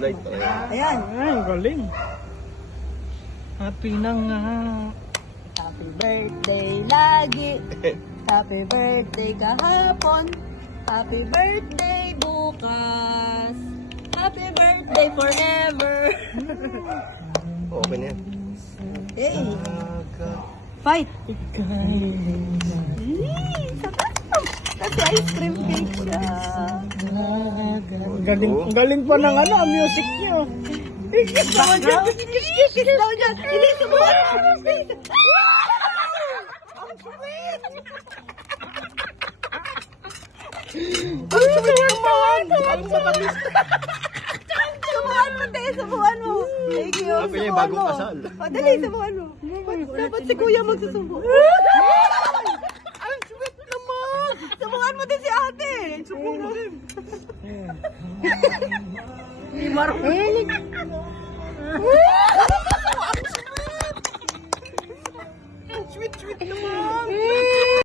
Light. Ayan. Ay, galing. Happy na nga. Happy birthday lagi. Happy birthday kahapon. Happy birthday bukas. Happy birthday forever. Okay na yan. Hey. Fight. Kasi ice cream cake siya. Galing pa ng ano, music niyo. Background. Kiss daw dyan. Hindi, subukan mo. Ang sweet. Ang sweet naman. Ang matamis. Subukan mo, te. Subukan mo. Thank you. Sabi niya, Subukan bagong mo. kasal. O, dali, subukan mo. Dapat si kuya magsusubo. Ang sweet naman. Subukan mo din si ate. Subukan mo din. Hindi marunong. Ang sweet naman.